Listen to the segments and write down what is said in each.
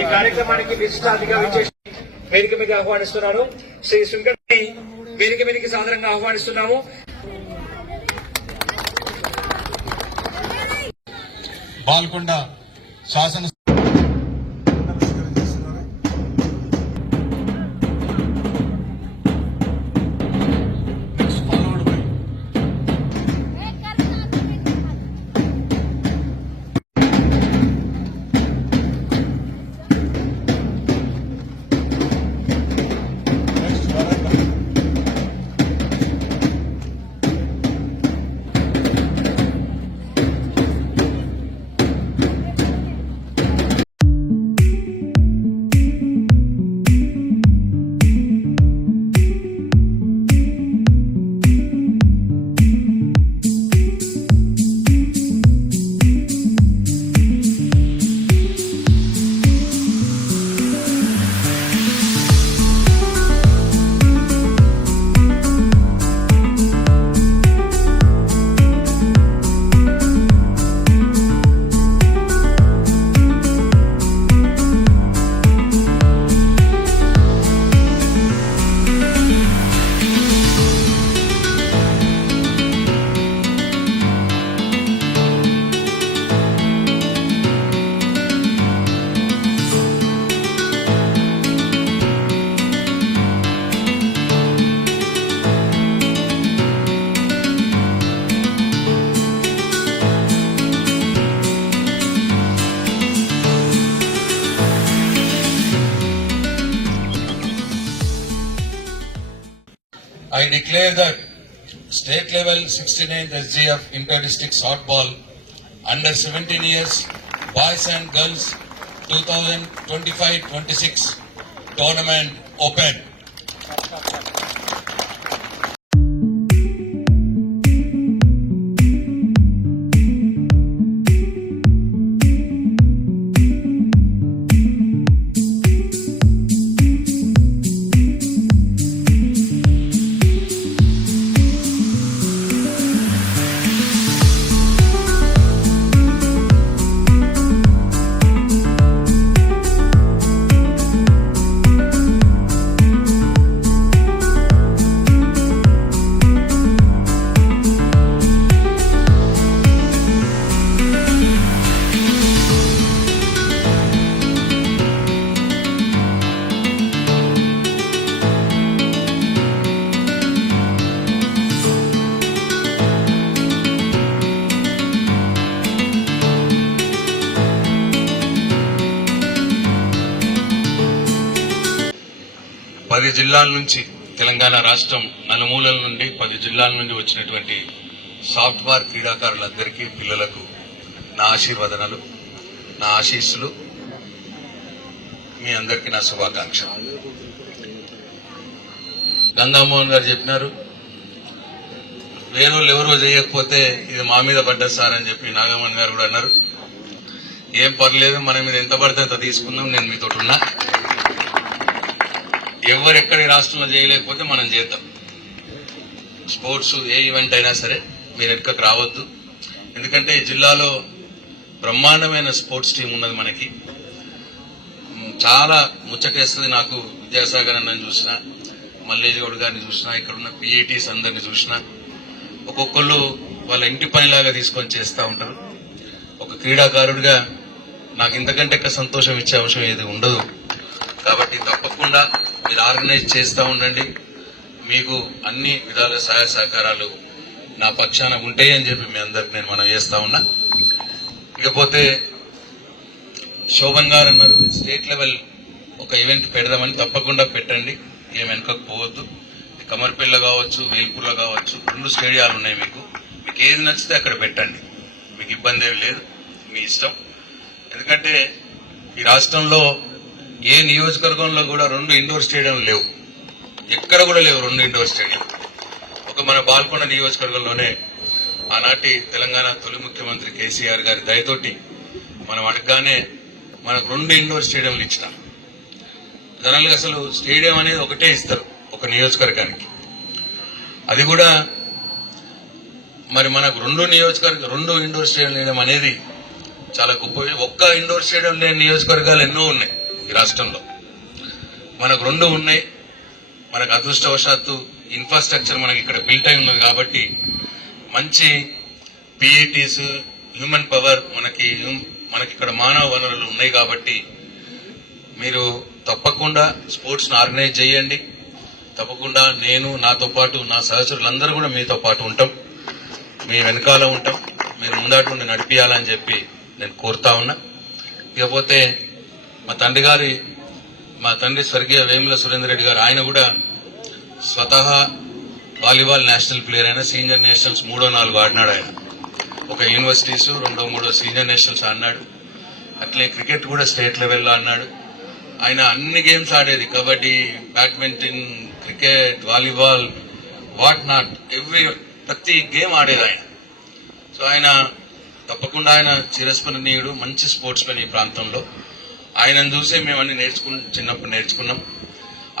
ఈ కార్యక్రమానికి విశిష్ట అతిథిగా వేదిక మీద ఆహ్వానిస్తున్నాను. శ్రీ శృంగని వేదిక మీదకి సాదరంగా ఆహ్వానిస్తున్నాము. బాల్కొండ శాసన I declare that state level 69th SGF inter-district softball under 17 years boys and girls 2025-26 tournament open. పది జిల్లాల నుంచి తెలంగాణ రాష్ట్రం నలుమూలల నుండి 10 జిల్లాల నుండి వచ్చినటువంటి సాఫ్ట్బాల్ క్రీడాకారులందరికీ పిల్లలకు నా ఆశీర్వదనలు, నా ఆశీస్సులు, మీ అందరికీ నా శుభాకాంక్షలు. గంగామోహన్ గారు చెప్పినారు, వేరే ఎవరో చేయకపోతే ఇది మా మీద పడ్డది సార్ అని చెప్పి నాగమోహన్ గారు కూడా అన్నారు. ఏం పర్లేదు, మన మీద ఎంత పడితే అంత తీసుకుందాం, నేను మీతో ఉన్నా. ఎవరెక్కడి రాష్ట్రంలో చేయలేకపోతే మనం చేద్దాం. స్పోర్ట్స్ ఏ ఈవెంట్ అయినా సరే మీరు వెనుకకు రావద్దు. ఎందుకంటే ఈ జిల్లాలో బ్రహ్మాండమైన స్పోర్ట్స్ టీం ఉన్నది. మనకి చాలా ముచ్చటేస్తుంది. నాకు విద్యాసాగర్ అన్నని చూసినా, మల్లేష్ గౌడ్ గారిని చూసినా, ఇక్కడ ఉన్న పిఏటీస్ అందరిని చూసినా, ఒక్కొక్కళ్ళు వాళ్ళ ఇంటి పనిలాగా తీసుకొని చేస్తూ ఉంటారు. ఒక క్రీడాకారుడిగా నాకు ఇంతకంటే ఎక్కువ సంతోషం ఇచ్చే అవసరం ఏది ఉండదు. కాబట్టి తప్పకుండా మీరు ఆర్గనైజ్ చేస్తూ ఉండండి. మీకు అన్ని విధాల సహాయ సహకారాలు నా పక్షాన ఉంటాయని చెప్పి మీ అందరికి నేను మనం చేస్తా ఉన్నా. ఇకపోతే శోభన్ గారు అన్నారు స్టేట్ లెవెల్ ఒక ఈవెంట్ పెడదామని. తప్పకుండా పెట్టండి, ఏం వెనకకు పోవద్దు. కమర్పల్లిలో కావచ్చు, వేల్పూర్లో కావచ్చు, 2 స్టేడియాలు ఉన్నాయి. మీకు ఏది నచ్చితే అక్కడ పెట్టండి, మీకు ఇబ్బంది ఏమి లేదు, మీ ఇష్టం. ఎందుకంటే ఈ రాష్ట్రంలో ఏ నియోజకవర్గంలో కూడా 2 ఇండోర్ స్టేడియం లేవు, ఎక్కడ కూడా లేవు 2 ఇండోర్ స్టేడియం. ఒక మన బాల్కొండ నియోజకవర్గంలోనే ఆనాటి తెలంగాణ తొలి ముఖ్యమంత్రి కేసీఆర్ గారి దయతోటి మనం అడగగానే మనకు 2 ఇండోర్ స్టేడియంలు ఇచ్చిన. జనరల్ గా అసలు స్టేడియం అనేది ఒకటే ఇస్తారు ఒక నియోజకవర్గానికి. అది కూడా మరి మనకు 2 ఇండోర్ స్టేడియం లేడం అనేది చాలా గొప్ప. ఒక్క ఇండోర్ స్టేడియం లేని నియోజకవర్గాలు ఎన్నో ఉన్నాయి. ఈ రాష్ట్రంలో. మనకు రెండు ఉన్నాయి. మనకు అదృష్టవశాత్తు ఇన్ఫ్రాస్ట్రక్చర్ మనకి ఇక్కడ బిల్ట్ అయి ఉన్నది కాబట్టి మంచి పిఈటీస్, హ్యూమన్ పవర్ మనకి ఇక్కడ మానవ వనరులు ఉన్నాయి కాబట్టి మీరు తప్పకుండా స్పోర్ట్స్ ను ఆర్గనైజ్ చేయండి. తప్పకుండా నేను, నాతో పాటు నా సహచరులందరూ కూడా మీతో పాటు ఉంటాం, మీ వెనకాల ఉంటాం. మీరు ముందాటుండి నడిపియాలని చెప్పి నేను కోరుతా ఉన్నా. ఇకపోతే మా తండ్రి స్వర్గీయ వేముల సురేందర్ రెడ్డి గారు, ఆయన కూడా స్వతహా వాలీబాల్ నేషనల్ ప్లేయర్ అయినా, సీనియర్ నేషనల్స్ 3-4 ఆడినాడు. ఆయన ఒక యూనివర్సిటీస్ 2-3 సీనియర్ నేషనల్స్ ఆడినాడు. అట్లే క్రికెట్ కూడా స్టేట్ లెవెల్లో ఆడినాడు. ఆయన అన్ని గేమ్స్ ఆడేది, kabaddi, badminton, cricket, volleyball, what not, ప్రతి గేమ్ ఆడేది ఆయన. సో ఆయన తప్పకుండా ఆయన చిరస్మరణీయుడు, మంచి స్పోర్ట్స్ మెన్ ఈ ప్రాంతంలో. ఆయనను చూసే మేము అన్ని చిన్నప్పుడు నేర్చుకున్నాం.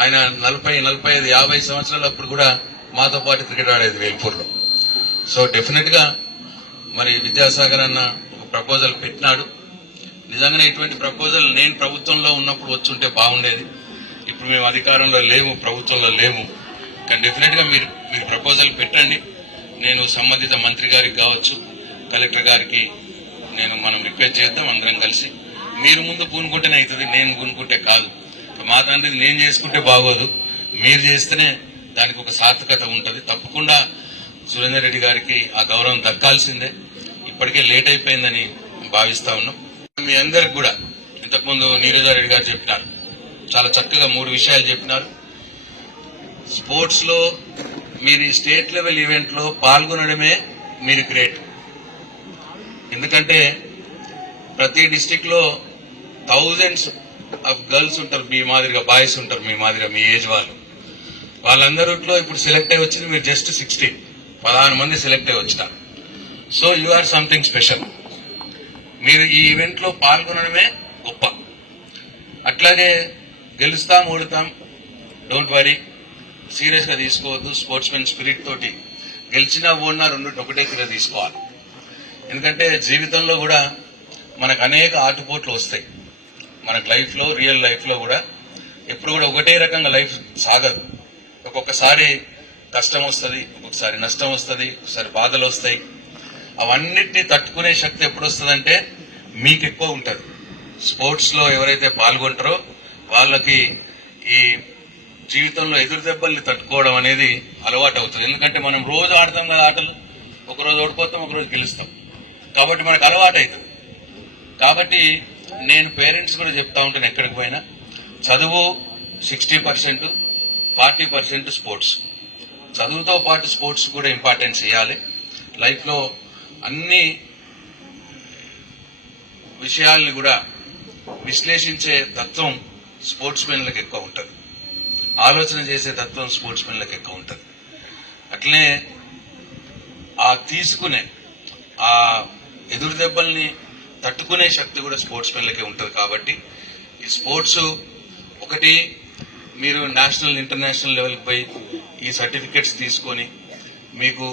ఆయన 40, 45, 50 సంవత్సరాలప్పుడు కూడా మాతో పాటు క్రికెట్ ఆడేది వేల్పూర్లో. సో డెఫినెట్ గా మరి విద్యాసాగర్ అన్న ఒక ప్రపోజల్ పెట్టినాడు. నిజంగానే ఇటువంటి ప్రపోజల్ నేను ప్రభుత్వంలో ఉన్నప్పుడు వచ్చుంటే బాగుండేది. ఇప్పుడు మేము అధికారంలో లేము, ప్రభుత్వంలో లేము. కానీ డెఫినెట్ గా మీరు ప్రపోజల్ పెట్టండి. నేను సంబంధిత మంత్రి గారికి కావచ్చు, కలెక్టర్ గారికి మనం రిక్వెస్ట్ చేద్దాం అందరం కలిసి. మీరు ముందు పూనుకుంటేనే అవుతుంది, నేను పూనుకుంటే కాదు. మా తండ్రి నేను చేసుకుంటే బాగోదు, మీరు చేస్తేనే దానికి ఒక సార్థకత ఉంటుంది. తప్పకుండా సురేందర్ రెడ్డి గారికి ఆ గౌరవం దక్కాల్సిందే. ఇప్పటికే లేట్ అయిపోయిందని భావిస్తా ఉన్నాం. మీ అందరికి కూడా ఇంతకుముందు నీరజారెడ్డి గారు చెప్పినారు, చాలా చక్కగా 3 విషయాలు చెప్పినారు. స్పోర్ట్స్ లో మీరు ఈ స్టేట్ లెవెల్ ఈవెంట్ లో పాల్గొనడమే మీరు గ్రేట్. ఎందుకంటే ప్రతి డిస్టిక్ లో థౌజండ్స్ ఆఫ్ గర్ల్స్ ఉంటారు, మీ మాదిరిగా బాయ్స్ ఉంటారు, మీ మాదిరిగా మీ ఏజ్ వాళ్ళందరిలో ఇప్పుడు సెలెక్ట్ అయి వచ్చింది మీరు జస్ట్ 16 మంది సెలెక్ట్ అయి వచ్చినారు. So you or something special. మీరు ఈ ఈవెంట్ లో పాల్గొనడమే గొప్ప. అట్లాగే గెలుస్తాం ఓడుతాం, డోంట్ వరీ, సీరియస్ గా తీసుకోవద్దు. స్పోర్ట్స్ మెన్ స్పిరిట్ తోటి గెలిచినా ఓడినా రెండింటి ఒకటే తీరా తీసుకోవాలి. ఎందుకంటే జీవితంలో కూడా మనకు అనేక ఆటుపోట్లు వస్తాయి. మనకు లైఫ్ లో, రియల్ లైఫ్ లో కూడా ఎప్పుడు కూడా ఒకటే రకంగా లైఫ్ సాగదు. ఒక్కొక్కసారి కష్టం వస్తుంది, ఒక్కొక్కసారి నష్టం వస్తుంది, ఒకసారి బాధలు వస్తాయి. అవన్నిటిని తట్టుకునే శక్తి ఎప్పుడు వస్తుందంటే మీకు ఎక్కువ ఉంటుంది. స్పోర్ట్స్ లో ఎవరైతే పాల్గొంటారో వాళ్ళకి ఈ జీవితంలో ఎదురు దెబ్బల్ని తట్టుకోవడం అనేది అలవాటు అవుతుంది. ఎందుకంటే మనం రోజు ఆడతాం కదా ఆటలు, ఒకరోజు ఓడిపోతాం, ఒకరోజు గెలుస్తాం. కాబట్టి మనకు అలవాటు అవుతుంది. కాబట్టి నేను పేరెంట్స్ కూడా చెప్తా ఉంటాను, ఎక్కడికి పోయినా చదువు 60%, 40% స్పోర్ట్స్. చదువుతో పాటు స్పోర్ట్స్ కూడా ఇంపార్టెన్స్ ఇవ్వాలి. లైఫ్ లో అన్ని విషయాల్ని కూడా విశ్లేషించే తత్వం స్పోర్ట్స్ మెన్లకు ఎక్కువ ఉంటుంది, ఆలోచన చేసే తత్వం స్పోర్ట్స్ మెన్లకు ఎక్కువ ఉంటుంది. అట్లనే తీసుకునే ఆ ఎదురు దెబ్బల్ని తట్టుకునే శక్తి కూడా స్పోర్ట్స్ మెన్లకే ఉంటుంది. కాబట్టి ఈ స్పోర్ట్స్ ఒకటి మీరు నేషనల్, ఇంటర్నేషనల్ లెవెల్కి పోయి ఈ సర్టిఫికెట్స్ తీసుకొని మీకు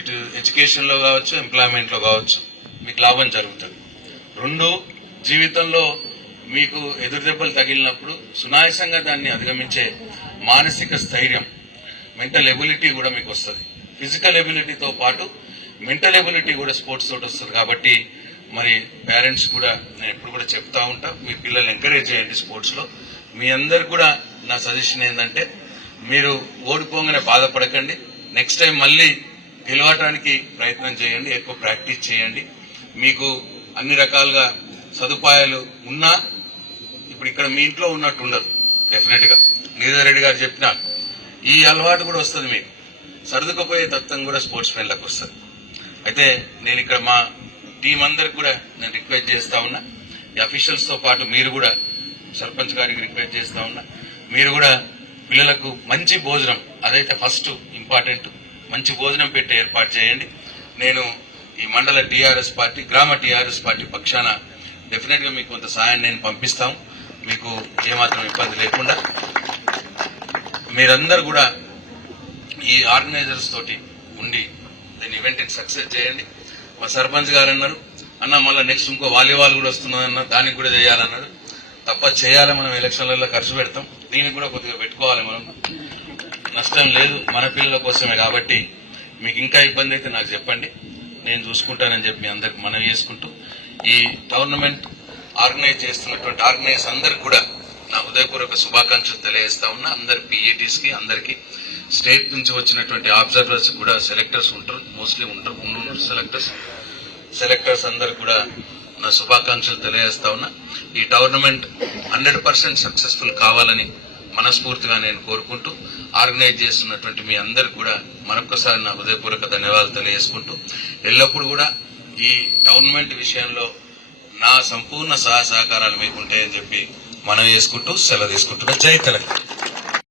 ఇటు ఎడ్యుకేషన్ లో కావచ్చు, ఎంప్లాయ్మెంట్ లో కావచ్చు మీకు లాభం జరుగుతుంది. 2, జీవితంలో మీకు ఎదురు దెబ్బలు తగిలినప్పుడు సునాయాసంగా దాన్ని అధిగమించే మానసిక స్థైర్యం, మెంటల్ ఎబిలిటీ కూడా మీకు వస్తుంది. ఫిజికల్ ఎబిలిటీతో పాటు మెంటల్ ఎబిలిటీ కూడా స్పోర్ట్స్ తోటి వస్తుంది. కాబట్టి మరి పేరెంట్స్ కూడా నేను ఎప్పుడు కూడా చెప్తా ఉంటా, మీ పిల్లల్ని ఎంకరేజ్ చేయండి స్పోర్ట్స్ లో. మీ అందరికి కూడా నా సజెషన్ ఏంటంటే మీరు ఓడిపోగానే బాధపడకండి, నెక్స్ట్ టైం మళ్ళీ గెలవటానికి ప్రయత్నం చేయండి, ఎక్కువ ప్రాక్టీస్ చేయండి. మీకు అన్ని రకాలుగా సదుపాయాలు ఉన్నా ఇప్పుడు ఇక్కడ మీ ఇంట్లో ఉన్నట్టు ఉండదు. డెఫినెట్ గా నీరజారెడ్డి గారు చెప్పిన ఈ అలవాటు కూడా వస్తుంది, మీకు సర్దుకుపోయే తత్వం కూడా స్పోర్ట్స్ మెన్లకు వస్తుంది. అయితే నేను ఇక్కడ మా టీం అందరికి కూడా నేను రిక్వెస్ట్ చేస్తా ఉన్నా, ఈ అఫీషియల్స్ తో పాటు మీరు కూడా సర్పంచ్ గారికి రిక్వెస్ట్ చేస్తా ఉన్నా, మీరు కూడా పిల్లలకు మంచి భోజనం, అదైతే ఫస్ట్ ఇంపార్టెంట్, మంచి భోజనం పెట్టి ఏర్పాటు చేయండి. నేను ఈ మండల టీఆర్ఎస్ పార్టీ, గ్రామ టీఆర్ఎస్ పార్టీ పక్షాన డెఫినెట్ గా మీకు కొంత సాయం నేను పంపిస్తాం, మీకు ఏమాత్రం ఇబ్బంది లేకుండా. మీరందరూ కూడా ఈ ఆర్గనైజర్స్ తోటి ఉండి దీని ఈవెంట్ సక్సెస్ చేయండి. మా సర్పంచ్ గారు అన్నారు, అన్న మళ్ళీ నెక్స్ట్ ఇంకో వాలీబాల్ కూడా వస్తున్నదన్న, దానికి కూడా చేయాలన్నాడు. తప్ప చేయాలి. మనం ఎలక్షన్లలో ఖర్చు పెడతాం, దీనికి కూడా కొద్దిగా పెట్టుకోవాలి. మనం నష్టం లేదు, మన పిల్లల కోసమే. కాబట్టి మీకు ఇంకా ఇబ్బంది అయితే నాకు చెప్పండి, నేను చూసుకుంటానని చెప్పి అందరికి మనవి చేసుకుంటూ, ఈ టోర్నమెంట్ ఆర్గనైజ్ చేస్తున్నటువంటి ఆర్గనైజర్స్ అందరికి కూడా నా హృదయపూర్వక శుభాకాంక్షలు తెలియజేస్తా ఉన్నా. అందరి PATs కి, అందరికి స్టేట్ నుంచి వచ్చినటువంటి అబ్జర్వర్స్ కూడా, సెలెక్టర్స్ ఉంటారు, మోస్ట్లీ ఉంటారు సెలెక్టర్స్ అందరికి కూడా నా శుభాకాంక్షలు తెలియజేస్తా ఉన్నా. ఈ టోర్నమెంట్ 100% సక్సెస్ఫుల్ కావాలని మనస్ఫూర్తిగా నేను కోరుకుంటూ, ఆర్గనైజ్ చేస్తున్నటువంటి మీ అందరికి కూడా మరొకసారి నా హృదయపూర్వక ధన్యవాదాలు తెలియజేసుకుంటూ, ఎల్లప్పుడూ కూడా ఈ టోర్నమెంట్ విషయంలో నా సంపూర్ణ సహకారాలు మీకు ఉంటాయని చెప్పి మనవి చేసుకుంటూ సెలవు తీసుకుంటున్నా. జై తెలంగాణ.